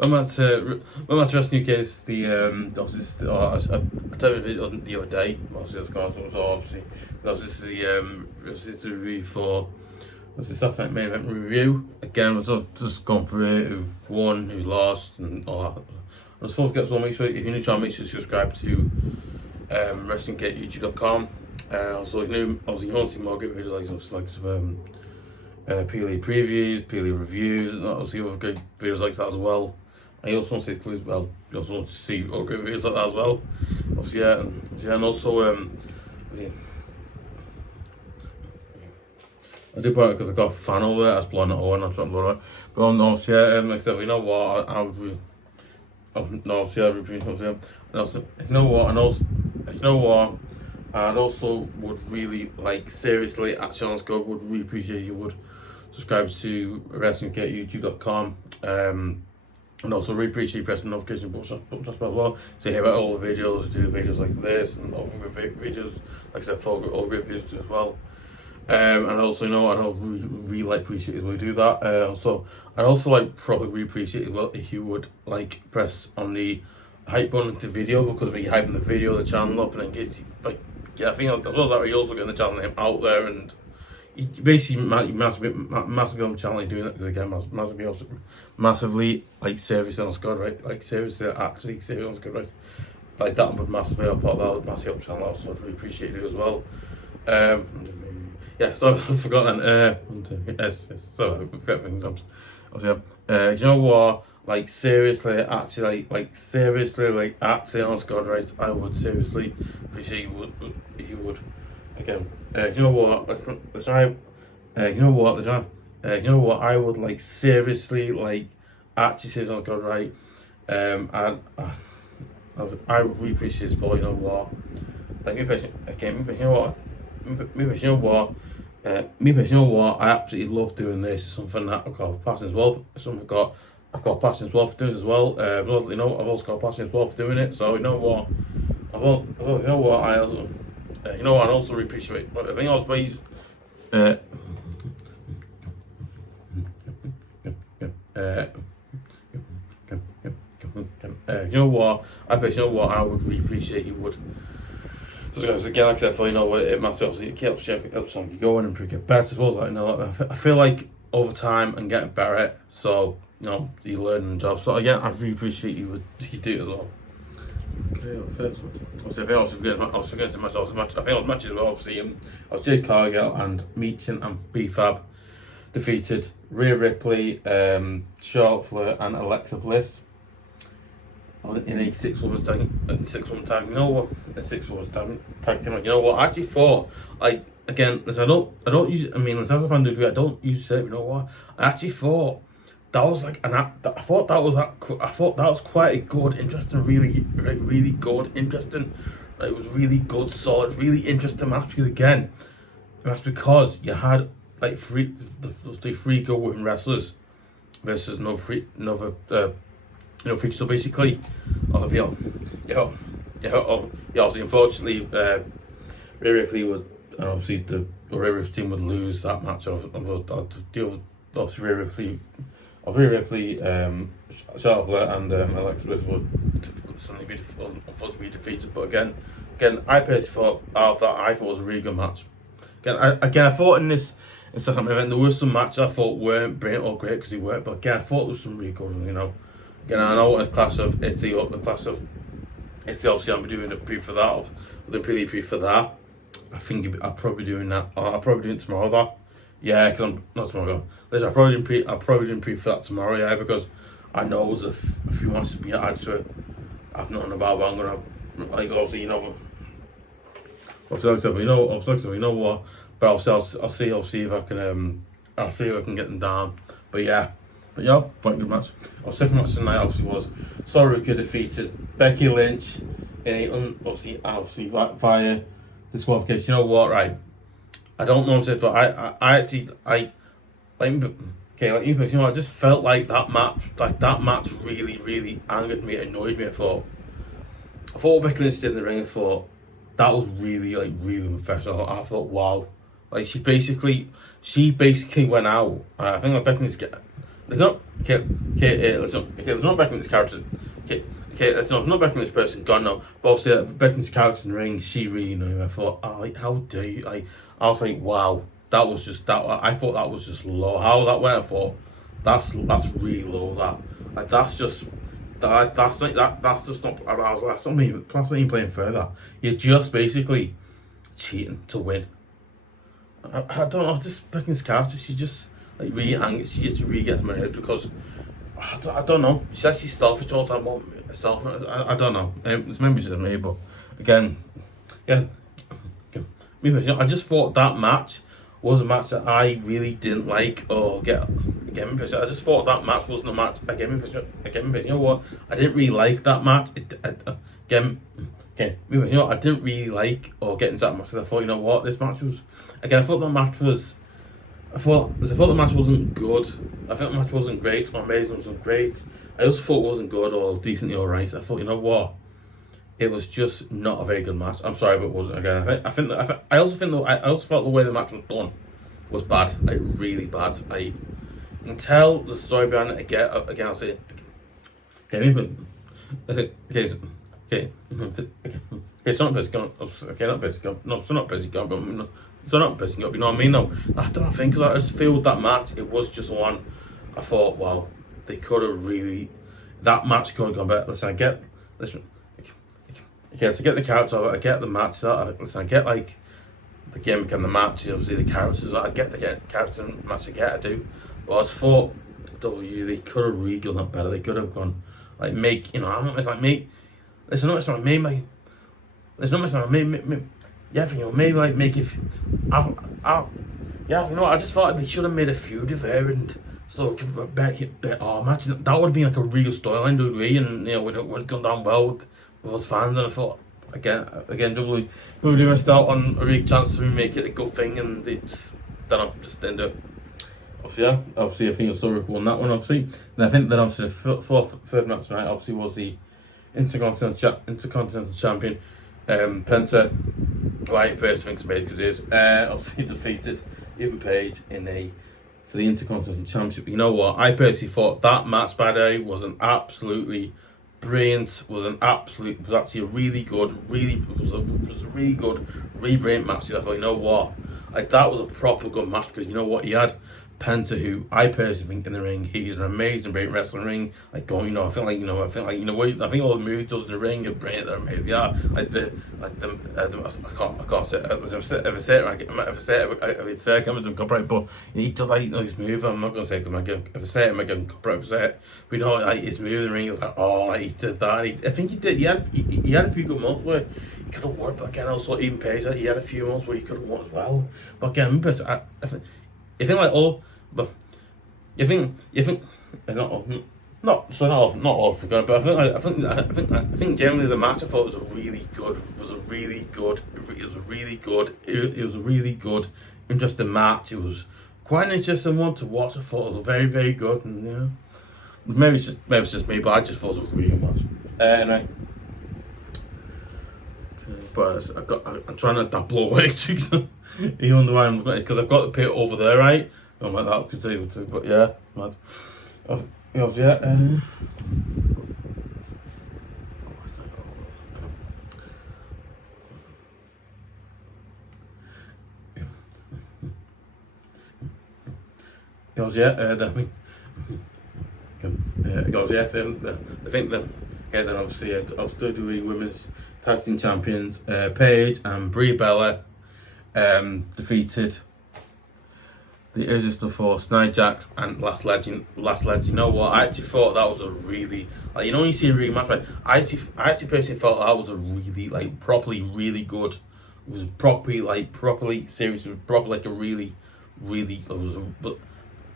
Welcome back to Wrestling UK's obviously I told you the other day. Obviously, that's gone. So obviously, this is the review for the Saturday Night Main Event review. Again, we've just gone through who won, who lost, and all that. And just forget to make sure if you're new to make sure to subscribe to WrestlingGateYouTube.com. Also, you want to see more good videos like some PLE previews, PLE reviews, and obviously other good videos like that as well. I also want to see you also want to see other good videos like that as well. Obviously, and also I do point it because I got a fan over there that's blowing it over and I'm trying to blow it. But obviously, like I said, you know what, I would really, I'd also would really seriously, actually, honest God, would really appreciate you would subscribe to WrestlingGateYouTube.com. And also really appreciate you pressing the notification button as well. So you hear about all the videos, do videos like this and other videos, like I said, for all great videos as well. And also, I'd really appreciate it when we do that. I'd also probably really appreciate it as well if you would press on the hype button to the video, because when you hype in the video, the channel up, and then get I think as well as that, you're also getting the channel name out there, and you basically massively on the channel doing it, because again, massively serious on Scott, right? Seriously, actually serious on Scott, right? That would massively help out. That would massively help the channel out, so I'd really appreciate it as well. Yeah, so I've forgotten. So I forget things. You know what? Seriously, actually, actually, honest God, right? I would seriously appreciate if you would. Again, you know what? Let's try. You know what? Let's try. You know what? I would seriously actually say, honest God, right? I would really appreciate this, but you know what? Me personally, again, you know what? Me personally, you know what? I absolutely love doing this. It's something that I've got passion as well. I've got passion as well for doing it as well. I've also got passion as well for doing it. So you know what? You know what? I also, you know what? I also really appreciate it. But I think I was pleased. You know what? You know what? I would really appreciate you would. So again, like I said, it must obviously it helps you go and improve, get better as well. I feel like over time and getting better, so you learn the job. So again, I really appreciate you do it as well. Okay, first, obviously, I was forgetting to match. I think I was matches as well. Obviously, I was Jade, Cargill, and Michin and Bfab defeated Rhea Ripley, Charlotte Flair, and Alexa Bliss in a 6-woman tag. You know what? A 6-woman tag team. You know what? I actually thought, again, listen, I don't use. I mean, as a fan, I don't use it. You know what? I actually thought that was I thought that was quite a good, interesting, really good, interesting. It was really good, solid, really interesting match. Because again, that's because you had three good women wrestlers versus no free. So basically, unfortunately, Rhea Ripley would, and obviously the Rhea Ripley team would lose that match. I'd deal with obviously Rhea Ripley, Charlotte Flair, and Alexa Bliss would suddenly unfortunately be defeated. But again, I personally thought it was a really good match. I thought in this second event there were some matches I thought weren't brilliant or great because they weren't. But again, I thought there was some really good ones. Again, I know a class of Italy, obviously I'm doing a preview for that, the preview for that. I think I'll probably be doing that. I'll probably do it tomorrow though. Yeah, because I'm not tomorrow. Listen, I'll probably do preview for that tomorrow. Yeah, because I know there's a few matches to be added to it. I've nothing about what I'm gonna obviously you know what. But I'll see if I can get them down. But yeah, quite a good match. Our second match tonight obviously was Ruca defeated Becky Lynch in obviously via disqualification. You know what, right? I don't know what to say, but I actually I just felt like that match really angered me, annoyed me. I thought what Becky Lynch did in the ring, I thought that was really unprofessional. I thought, wow, she basically went out. I think Becky Lynch there's not listen, okay, there's not backing this character. Okay, it's not backing this person. God no, but obviously Becky's character in the ring, she really knew him. I thought, oh, like, how dare you? Like, I was like, wow, that was just that. I thought that was just low. How that went, I thought that's really low. That's just that's just not. I was like, that's not even playing further. You're just basically cheating to win. I don't know. Just Becky's character, she just like really angry. She just really gets in my head because I don't know. She's actually selfish all the time. About herself. I don't know. It's maybe just me, but again, yeah. Maybe I just thought that match was a match that I really didn't like or get. Again, I just thought that match wasn't a match. Again, you know what? I didn't really like that match. Again, you know, I didn't really like or get into that match. I thought, you know what, this match was. Again, I thought the match was. I thought the match wasn't good. I thought the match wasn't great or amazing. Wasn't great. I also thought it wasn't good or decently alright. I thought, you know what, it was just not a very good match. I'm sorry, but it wasn't. Again, I also felt the way the match was done was bad, like really bad. I can tell the story behind it. Again, I'll say, okay, it's not busy. Okay, not busy. No, it's not busy. It's not busy. You know what I mean? No, I don't think because I just feel with that match, it was just one. I thought, wow, they could have really. That match could have gone better. Listen, I get. Listen, okay, so I get the character. I get the match. Listen, I get like the gimmick and the match. Obviously, the characters. I get the character and match. I do. But I just thought they could have really done that better. They could have gone like make. You know, I'm not like make. It's not like make. It's not like make. Yeah, you know, maybe like make it. Yeah, you know, I just thought they should have made a feud of her and so Becky. Oh, imagine that would have been like a real storyline, would we? And you know, would have gone down well with us fans. And I thought again, WWE missed out on a real chance to make it a good thing, and they just didn't do it. Obviously, I think Ulrich won that one. Obviously, and I think that obviously the third match tonight obviously was the Intercontinental Champion, Penta. Who I personally think is amazing because it is obviously defeated even Paige for the Intercontinental Championship. You know what? I personally thought that match by the way was an absolutely brilliant. Was actually a really good, really brilliant match. I thought, you know what? Like that was a proper good match because you know what, he had Penta, who I personally think in the ring, he's an amazing, great wrestler in the ring. Like going, you know, I think all the moves does in the ring are brilliant. They're amazing. Yeah, I can't say it. If I say it, I'm copyright. But he does like, you know, his move. I'm not gonna say it because if I say it, I'm gonna copyright. If I say it, but you know, like his move in the ring, it was like, oh, like he did that. I think he did. He had a few good months where he could have won. But again, also even Paige, he had a few months where he could have won as well. But again, you think like but you think not all forgotten, but I think generally as a match I thought it was a really good interesting match. It was quite an interesting one to watch. I thought it was very, very good, and you know, maybe it's just me, but I just thought it was a really good match. Anyway. But I'm trying to blow away. You wonder why I'm because I've got the pit over there, right? I'm like that could say, but yeah, mad. I think that then obviously I've still doing women's tag team champions. Paige and Brie Bella defeated the Irresistible Force, Nia Jax and Last Legend. You know what? I actually thought that was a really, like, you know when you see a really match, like I actually personally felt that was a really like properly really good. It was properly serious. It was properly like a really it was. But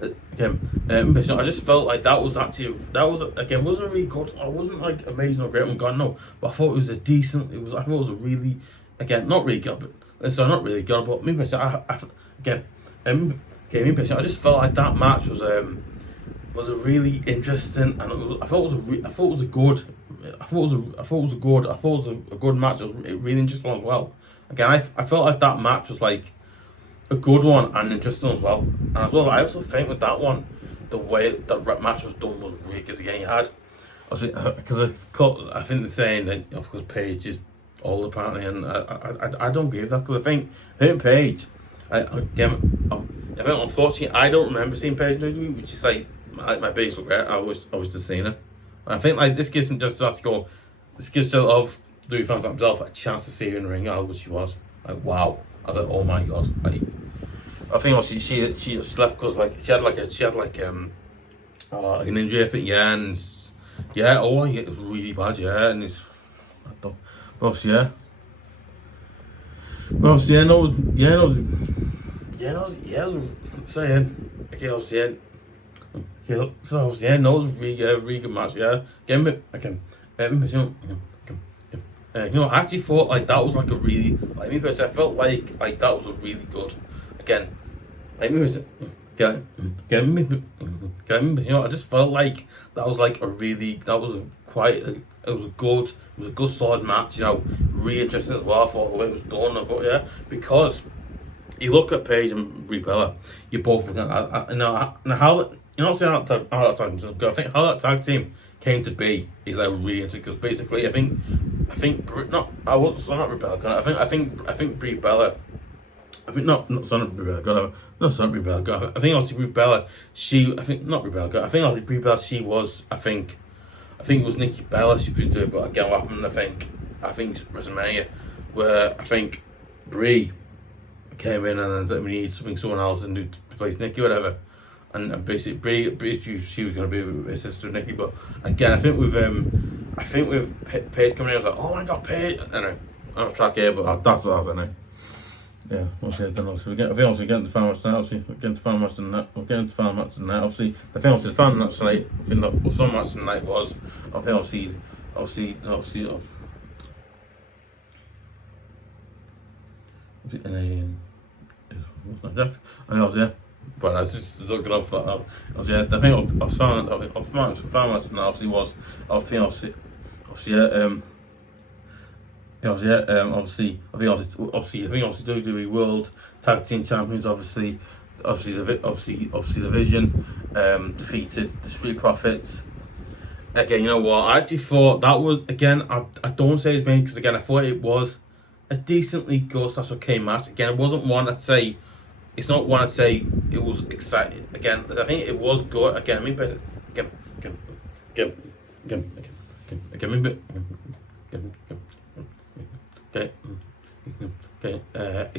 again, I just felt like that was again wasn't really good. I wasn't like amazing or great. God no, but I thought it was a decent. I thought it was a really, again, not really good, but so not really good. But maybe I just felt like that match was a really interesting, and I thought it was a good match. It was a really interesting one as well. Again, I felt like that match was like a good one and interesting as well. And as well, I also think with that one, the way that match was done was really good. Again, you had, because I think they're saying that because Paige is old apparently, and I don't agree with that, because I think Paige, again, I think unfortunately I don't remember seeing Paige in WWE, which is like my biggest regret. I was just seeing her. I think like this gives me just to go. This gives a lot of WWE fans like myself a chance to see her in the ring, how good she was. Like wow, I was like, oh my god. Like I think also she left because like she had an injury, I think, yeah, and it was really bad, yeah, and it's but obviously yeah. But obviously so obviously no, it was really good match, yeah. I actually thought like that was like a really, like me personally, I felt like that was a really good, again, like me personally, I just felt like that was like it was a good solid match, really interesting as well for the way it was done, but yeah, because you look at Paige and Brie Bella, you're both looking at how I think how that tag team came to be is like really interesting, because basically I think not Rebecca. I think Brie Bella. I think not Brie Bella. No, it's not Brie Bella. I think obviously Brie Bella. I think obviously Brie Bella. She was. I think it was Nikki Bella. She was doing it, but again, what happened? I think it's WrestleMania, where I think Brie came in and then we need someone else and to replace Nikki, whatever. And basically Brie she was going to be with her sister Nikki, but again I think with Paige coming in, I was like, oh my god, Paige. Anyway, I'm off track here, but that's what I was anyway. Yeah, obviously then we're getting to final match tonight. Obviously we're getting to final match tonight. Obviously the final match tonight. I think that some match tonight was. I think obviously. Yeah. But I was just looking up for that. I think I found match tonight. Obviously was. I think obviously WWE World Tag Team Champions, obviously the Vision defeated the Street Profits. Again, you know what? I actually thought that was, again, I don't say it's main, because again I thought it was a decently good / okay match. Again, it wasn't one I'd say. It's not one I'd say it was exciting. Again, I think it was good. Again, you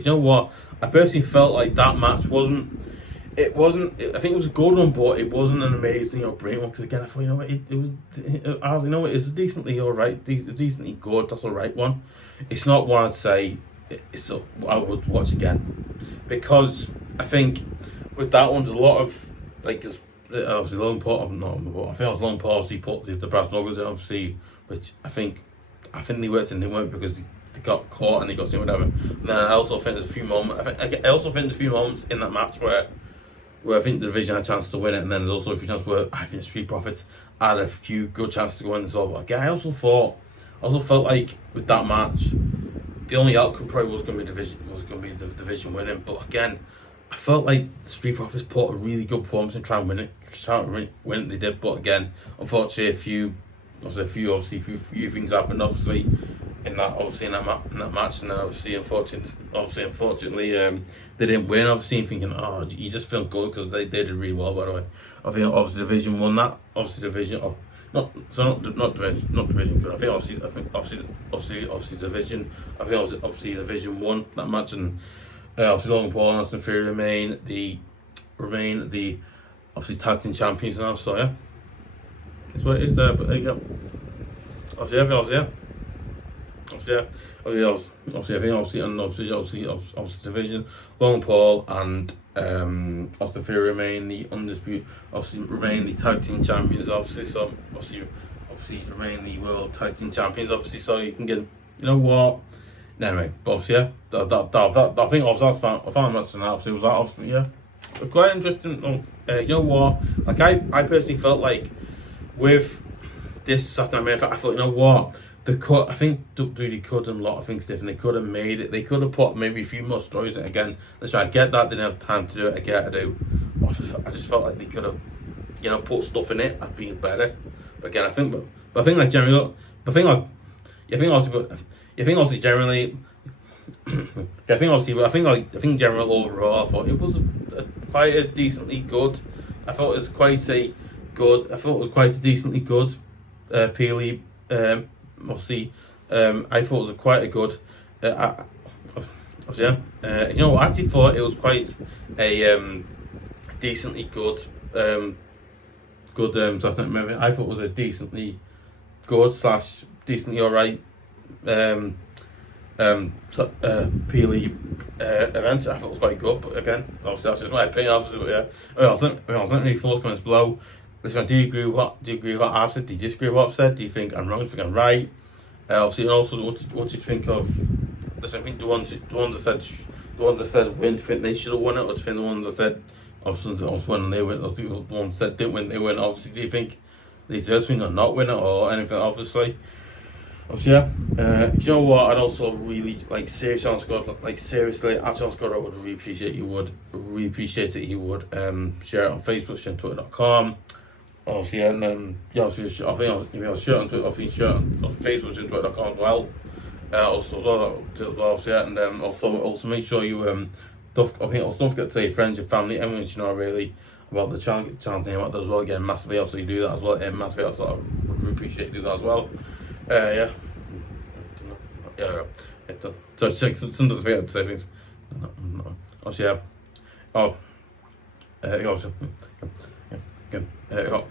know what? I personally felt like that match wasn't. I think it was a good one, but it wasn't an amazing or brilliant one. Because again, I thought, it was decently alright, decently good. That's alright one. It's not one I'd say. I would watch again, because I think with that one, there's a lot of like, obviously Logan Paul. I think it was Logan Paul. Obviously put the brass knuckles in, obviously, which I think they worked and they weren't, because they got caught and they got seen, whatever. And then I also think there's a few moments. There's a few moments in that match where I think the Division had a chance to win it, and then there's also a few times where I think Street Profits had a few good chances to go in as well. But again, I also felt like with that match, the only outcome probably was going to be the division winning. But again, I felt like Street Profits put a really good performance and try and win it. They did, but again, unfortunately, a few things happened. Obviously, in that match, and then unfortunately, they didn't win. Obviously, thinking, oh, you just feel good because they did really well. By the way, I think obviously Division won that. Obviously Division. Not division. But I think obviously division. I think obviously division won that match, and obviously Logan Paul and Austin Theory remain the obviously tag team champions now. So yeah, that's what it is there. But there you go. Obviously division. Logan Paul and Austin Theory remain the undisputed, obviously remain the tag team champions, obviously remain the world tag team champions, obviously, so you can get, you know what, anyway, but obviously yeah, I think obviously I found that tonight, obviously was that, obviously, yeah, but quite interesting. You know what, like I personally felt like with this Saturday Night Main, I thought, you know what, I think WWE could have done a lot of things different. They could have made it. They could have put maybe a few more stories in. Again, let's try. I get that. They didn't have time to do it. I just felt like they could have you know, put stuff in it, I'd be better. But again, I think like generally, I think like, I think also generally, I think general overall, I thought it was quite a decently good. I thought it was quite a good. I thought it was quite a decently good, Peely. Obviously, I thought it was quite a good. Yeah. You know, I actually thought it was quite a decently good. So I think maybe I thought it was a decently good / decently alright Peely event. I thought it was quite good, but again, obviously that's just my opinion. Obviously, but yeah. I was not really forced comments below. Listen, do you agree with what I've said? Do you disagree with what I've said? Do you think I'm wrong? Do you think I'm right? Obviously, and also what do you think of? Listen, I think the ones that said win, do you think they should have won it, or do you think the ones that said obviously when they win, or the ones that didn't win, they win? Obviously, do you think they deserve to win or not win it or anything? Obviously, yeah. Do you know what? I'd also really seriously on Scott, seriously, actually on Scott, I would really appreciate you would share it on Facebook, share on Twitter.com. Obviously, and then obviously, I think share on Twitter, obviously share on Facebook, share on Twitter.com as well. Yeah, and also make sure you don't forget to tell your friends, your family, everyone you know really about the channel name out there as well. Again, massively, also you do that as well. Massively, also I would really appreciate you do that as well. Yeah. So sometimes I forget to say things. Also, yeah. Oh. Also. Also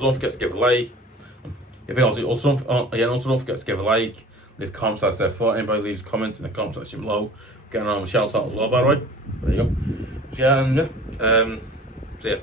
don't forget to give a like. Also don't forget to give a like. Leave comments as their thought. Anybody leaves comments in the comment section below, getting on a shout out as well, by the way. There you go. So yeah, so yeah.